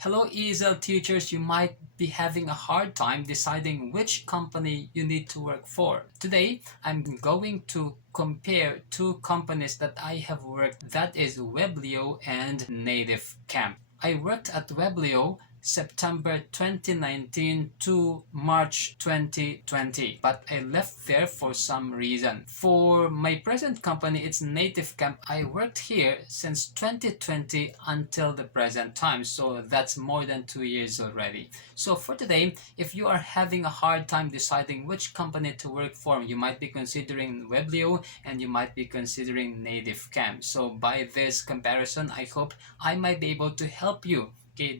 Hello ESL teachers, you might be having a hard time deciding which company you need to work for. Today, I'm going to compare two companies that I have worked, that is Weblio and Native Camp. I worked at Weblio September 2019 to March 2020, but I left there for some reason. For my present company, it's Native Camp. I worked here since 2020 until the present time, so that's more than 2 years already. So for today, if you are having a hard time deciding which company to work for, you might be considering Weblio and you might be considering Native Camp. So by this comparison, I hope I might be able to help you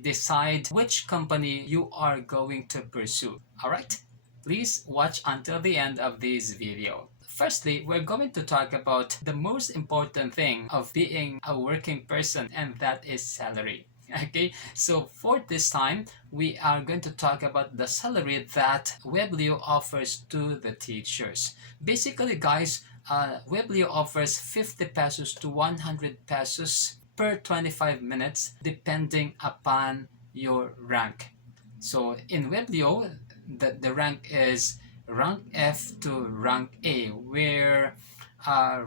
decide which company you are going to pursue. Alright? Please watch until the end of this video. Firstly, we're going to talk about the most important thing of being a working person, and that is salary. Okay, so for this time, we are going to talk about the salary that Weblio offers to the teachers. Basically, guys, Weblio offers 50 pesos to 100 pesos per 25 minutes depending upon your rank. So in Weblio, the rank is rank F to rank A, where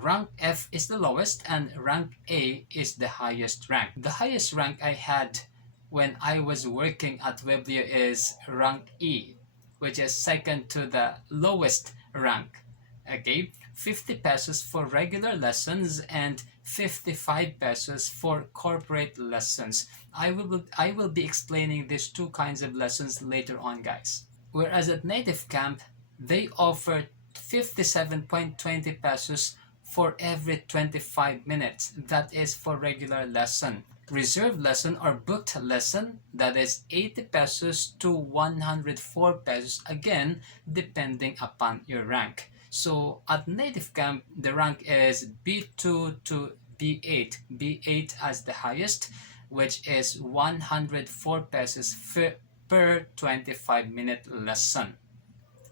rank F is the lowest and rank A is the highest rank. The highest rank I had when I was working at Weblio is rank E, which is second to the lowest rank. Okay, 50 pesos for regular lessons and 55 pesos for corporate lessons. I will be explaining these two kinds of lessons later on, guys. Whereas at Native Camp, they offer 57.20 pesos for every 25 minutes. That is for regular lesson. Reserved lesson or booked lesson, that is 80 pesos to 104 pesos, again depending upon your rank. So at Native Camp, the rank is B2 to B8. B8 as the highest, which is 104 pesos per 25-minute lesson.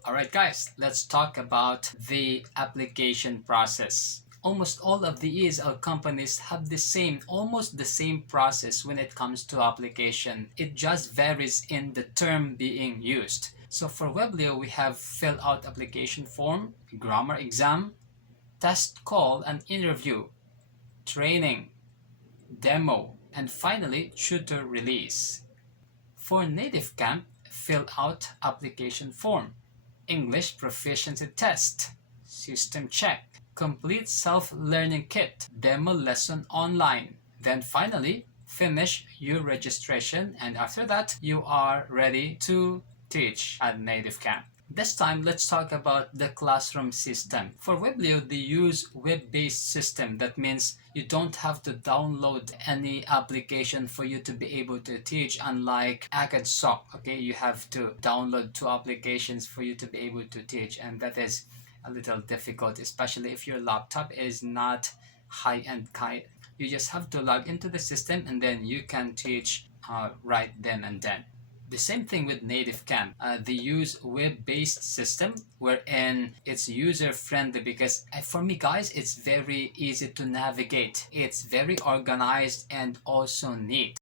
Alright guys, let's talk about the application process. Almost all of the ESL companies have almost the same process when it comes to application. It just varies in the term being used. So for Weblio, we have fill out application form, grammar exam, test call and interview, training, demo, and finally tutor release. For Native Camp, fill out application form, English proficiency test, system check, complete self-learning kit, demo lesson online. Then finally, finish your registration, and after that, you are ready to teach at Native Camp. This time, let's talk about the classroom system. For Weblio, they use web-based system. That means you don't have to download any application for you to be able to teach, unlike ACADSOC. Okay, you have to download 2 applications for you to be able to teach, and that is a little difficult, especially if your laptop is not high-end kind. You just have to log into the system and then you can teach right then and then. The same thing with Native Camp. They use web-based system wherein it's user-friendly because for me guys, it's very easy to navigate. It's very organized and also neat.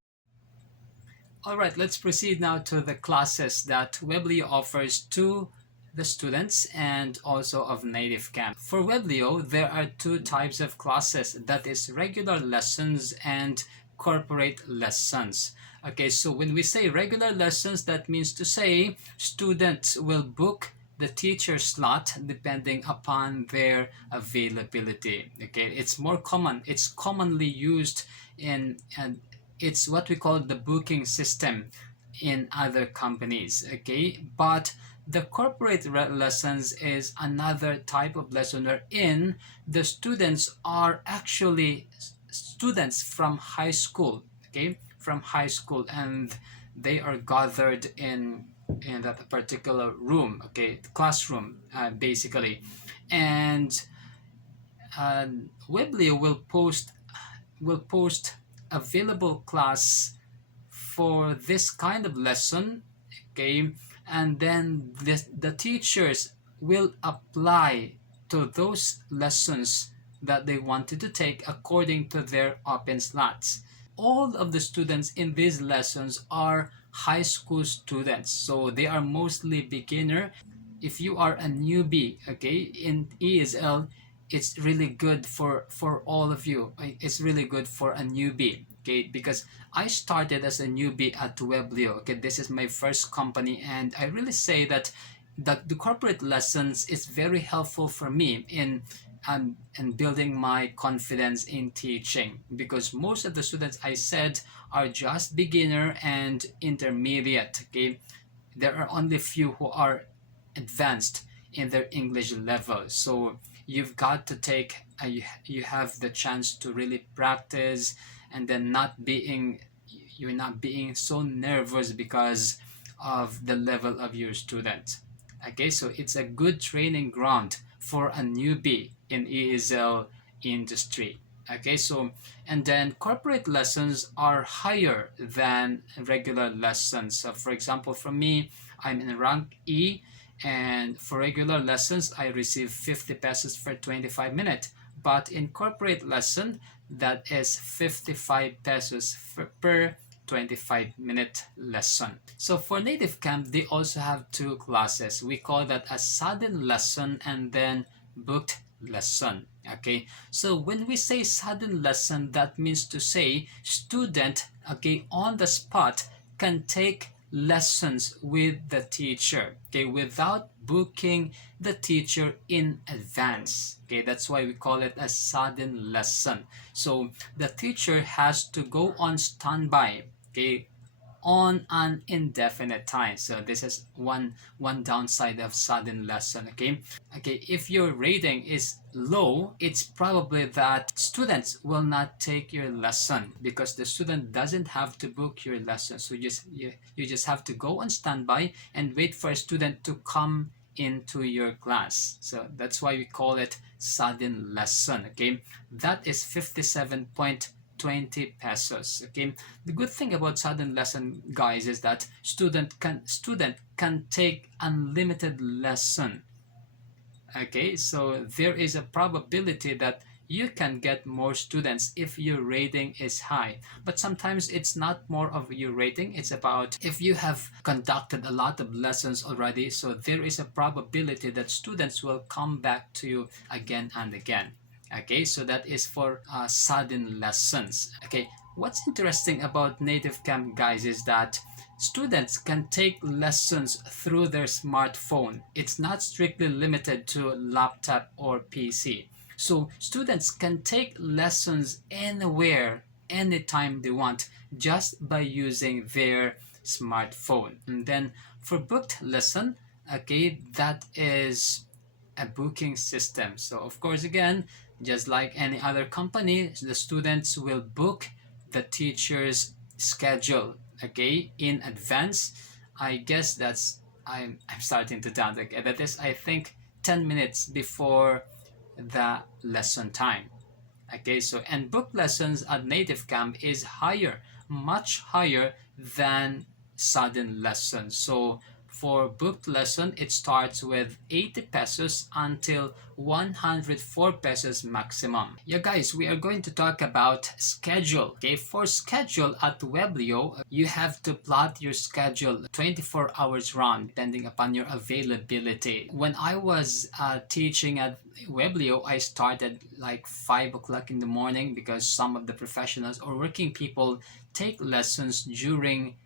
Alright, let's proceed now to the classes that Weblio offers to the students and also of Native Camp. For Weblio, there are 2 types of classes, that is regular lessons and corporate lessons. Okay, so when we say regular lessons, that means to say students will book the teacher slot depending upon their availability. Okay, it's more common. It's commonly used and it's what we call the booking system in other companies. Okay, but the corporate lessons is another type of lesson wherein the students are actually students from high school. Okay, from high school, and they are gathered in that particular room, okay, classroom basically, and Weblio will post available class for this kind of lesson, okay, and then the teachers will apply to those lessons that they wanted to take according to their open slots. all of the students in these lessons are high school students, so they are mostly beginner. If you are a newbie, okay, in ESL, it's really good for all of you. It's really good for a newbie, okay, because I started as a newbie at Weblio. Okay, this is my first company, and I really say that the corporate lessons is very helpful for me in building my confidence in teaching, because most of the students I said are just beginner and intermediate. Okay, there are only few who are advanced in their English level. So you've got to take you have the chance to really practice, and then you're not being so nervous because of the level of your student. Okay, so it's a good training ground for a newbie in ESL industry. Okay, so and then corporate lessons are higher than regular lessons. So for example, for me, I'm in rank E, and for regular lessons I receive 50 pesos for 25 minutes, but in corporate lesson that is 55 pesos per 25-minute lesson. So for native camp, they also have two classes. We call that a sudden lesson and then booked lesson. Okay, so when we say sudden lesson, that means to say student, okay, on the spot can take lessons with the teacher, okay, without booking the teacher in advance. Okay, that's why we call it a sudden lesson. So the teacher has to go on standby, okay, on an indefinite time. So this is one downside of sudden lesson. Okay, if your rating is low, it's probably that students will not take your lesson, because the student doesn't have to book your lesson. So you just have to go on standby and wait for a student to come into your class. So that's why we call it sudden lesson. Okay, that is 57.20 pesos. Okay, the good thing about sudden lesson, guys, is that student can take unlimited lesson. Okay, so there is a probability that you can get more students if your rating is high. But sometimes it's not more of your rating, it's about if you have conducted a lot of lessons already, so there is a probability that students will come back to you again and again. Okay, so that is for sudden lessons. Okay, what's interesting about native camp, guys, is that students can take lessons through their smartphone. It's not strictly limited to laptop or PC. So students can take lessons anywhere, anytime they want, just by using their smartphone. And then for booked lesson, okay, that is a booking system. So of course, again, just like any other company, the students will book the teacher's schedule, okay, in advance. I guess that's I'm starting to doubt. Okay, that is, I think, 10 minutes before the lesson time. Okay, so and book lessons at native camp is higher, much higher than sudden lessons. So for booked lesson, it starts with 80 pesos until 104 pesos maximum. Yeah, guys, we are going to talk about schedule. Okay, for schedule at Weblio, you have to plot your schedule 24 hours round, depending upon your availability. When I was teaching at Weblio, I started like 5 o'clock in the morning, because some of the professionals or working people take lessons during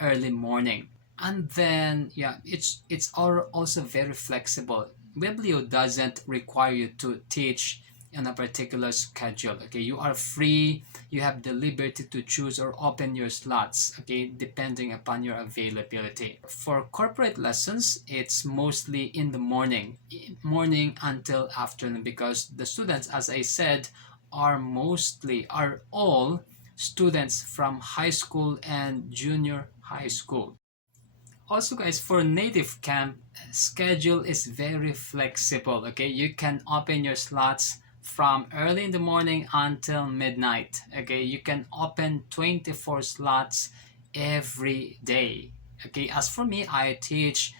early morning. And then yeah, it's also very flexible. Weblio doesn't require you to teach on a particular schedule. Okay, you are free, you have the liberty to choose or open your slots, okay, depending upon your availability. For corporate lessons, it's mostly in the morning until afternoon, because the students, as I said, are all students from high school and junior high school. Also, guys, for native camp, schedule is very flexible. Okay, you can open your slots from early in the morning until midnight. Okay, you can open 24 slots every day. Okay, as for me, I teach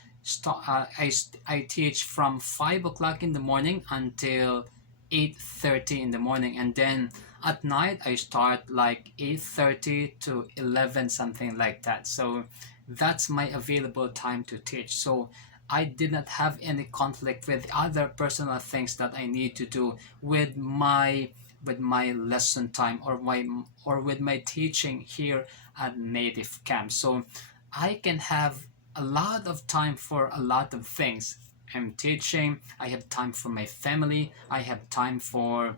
from 5 o'clock in the morning until 8:30 in the morning, and then at night I start like 8:30 to 11, something like that. So that's my available time to teach. So I did not have any conflict with other personal things that I need to do with my lesson time, or with my teaching here at Native Camp. So I can have a lot of time for a lot of things. I'm teaching, I have time for my family, I have time for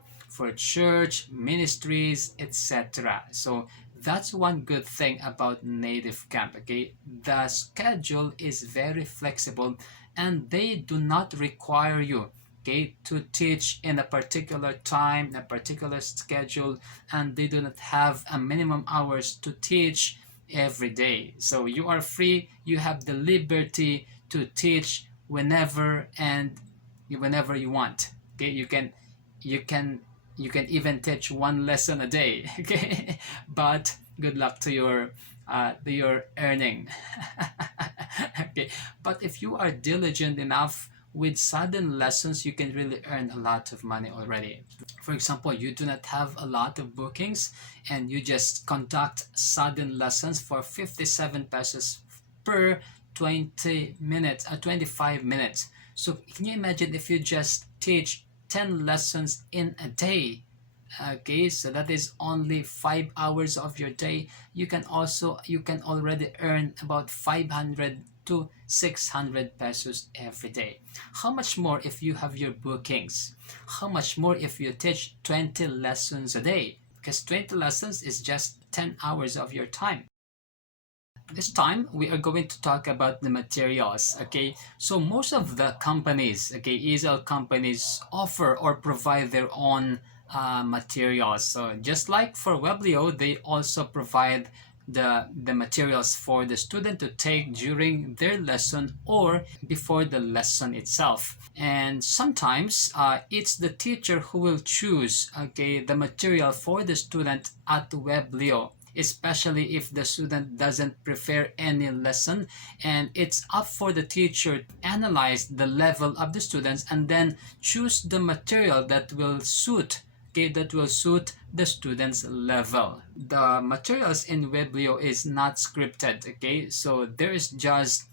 church, ministries, etc. So that's one good thing about Native Camp. Okay, the schedule is very flexible, and they do not require you, okay, to teach in a particular time, a particular schedule, and they do not have a minimum hours to teach every day. So you are free, you have the liberty to teach whenever and whenever you want. Okay, you can you can even teach one lesson a day. Okay, but good luck to your earning. Okay, but if you are diligent enough with sudden lessons, you can really earn a lot of money already. For example, you do not have a lot of bookings, and you just conduct sudden lessons for 57 pesos per 20 minutes, 25 minutes. So can you imagine if you just teach 10 lessons in a day? Okay, so that is only 5 hours of your day. You can already earn about 500 to 600 pesos every day. How much more if you have your bookings? How much more if you teach 20 lessons a day? Because 20 lessons is just 10 hours of your time. This time we are going to talk about the materials. Okay, so most of the companies, okay, ESL companies offer or provide their own materials. So just like for Weblio, they also provide the materials for the student to take during their lesson or before the lesson itself. And sometimes it's the teacher who will choose, okay, the material for the student at Weblio, especially if the student doesn't prefer any lesson, and it's up for the teacher to analyze the level of the students and then choose the material that will suit, okay, that will suit the student's level. The materials in Weblio is not scripted, okay, so there is just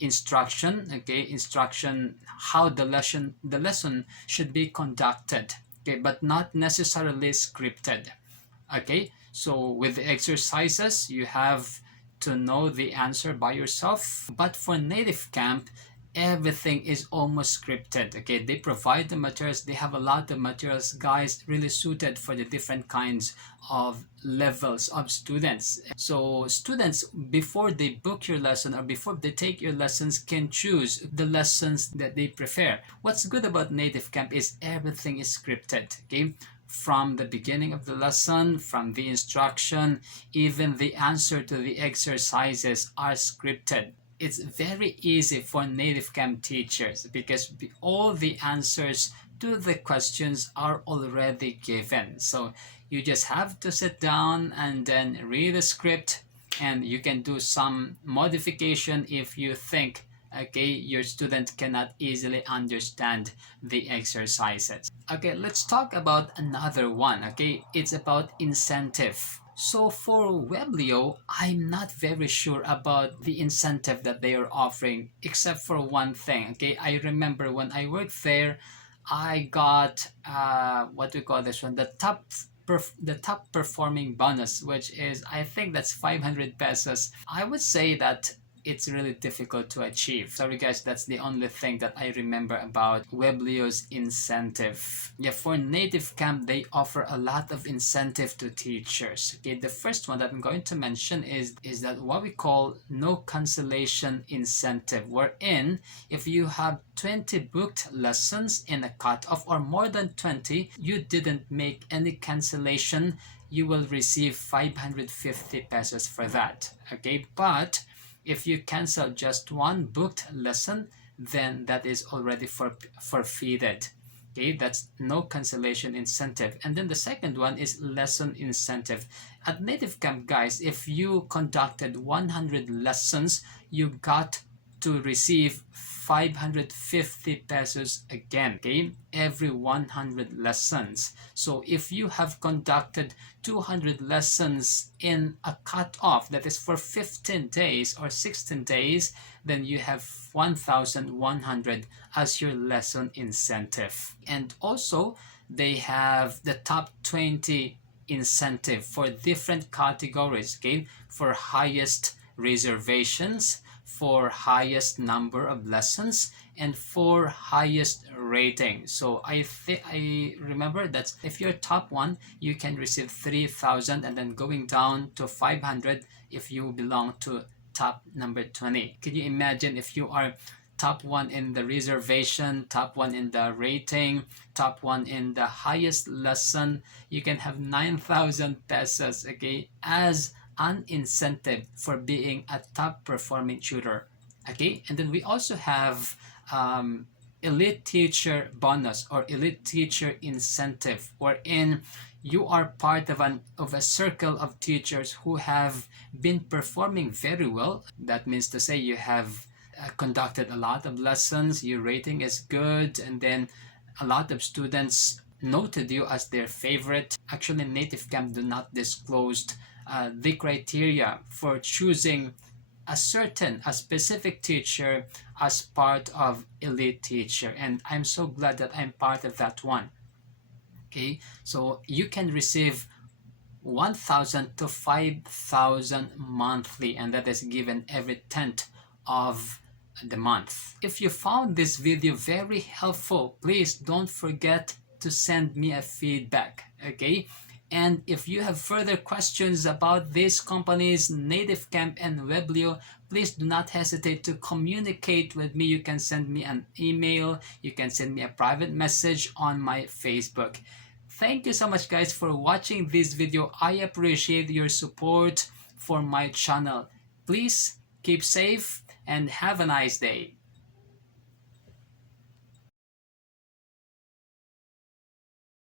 instruction, okay, instruction how the lesson should be conducted, okay, but not necessarily scripted. Okay, so with the exercises, you have to know the answer by yourself. But for Native Camp, everything is almost scripted. Okay, they provide the materials. They have a lot of materials, guys, really suited for the different kinds of levels of students. So students, before they book your lesson or before they take your lessons, can choose the lessons that they prefer. What's good about Native Camp is everything is scripted. Okay, from the beginning of the lesson, from the instruction, even the answer to the exercises are scripted. It's very easy for Native Camp teachers because all the answers to the questions are already given. So you just have to sit down and then read the script, and you can do some modification if you think, okay, your student cannot easily understand the exercises. Okay, let's talk about another one. Okay, it's about incentive. So for Weblio, I'm not very sure about the incentive that they are offering, except for one thing. Okay, I remember when I worked there, I got what we call this one, the top performing bonus, which is, I think that's 500 pesos. I would say that it's really difficult to achieve. Sorry guys, that's the only thing that I remember about Weblio's incentive. Yeah, for Native Camp, they offer a lot of incentive to teachers. Okay, the first one that I'm going to mention is that what we call no cancellation incentive, wherein if you have 20 booked lessons in a cutoff or more than 20, you didn't make any cancellation, you will receive 550 pesos for that. Okay, but if you cancel just one booked lesson, then that is already forfeited. Okay, that's no cancellation incentive. And then the second one is lesson incentive. At Native Camp, guys, if you conducted 100 lessons, you got to receive 550 pesos again, okay, every 100 lessons. So if you have conducted 200 lessons in a cutoff that is for 15 days or 16 days, then you have 1,100 as your lesson incentive. And also they have the top 20 incentive for different categories, okay, for highest reservations, for highest number of lessons, and for highest rating. So I remember that if you're top one, you can receive 3,000, and then going down to 500 if you belong to top number 20. Can you imagine if you are top one in the reservation, top one in the rating, top one in the highest lesson, you can have 9,000 pesos, okay, as an incentive for being a top performing tutor, okay. And then we also have elite teacher bonus or elite teacher incentive, wherein you are part of a circle of teachers who have been performing very well. That means to say you have conducted a lot of lessons, your rating is good, and then a lot of students noted you as their favorite. Actually, Native Camp do not disclose the criteria for choosing a specific teacher as part of elite teacher, and I'm so glad that I'm part of that one. Okay, so you can receive 1,000 to 5,000 monthly, and that is given every 10th of the month. If you found this video very helpful, please don't forget to send me a feedback, okay. And if you have further questions about these companies, Native Camp and Weblio, please do not hesitate to communicate with me. You can send me an email, you can send me a private message on my Facebook. Thank you so much, guys, for watching this video. I appreciate your support for my channel. Please keep safe and have a nice day.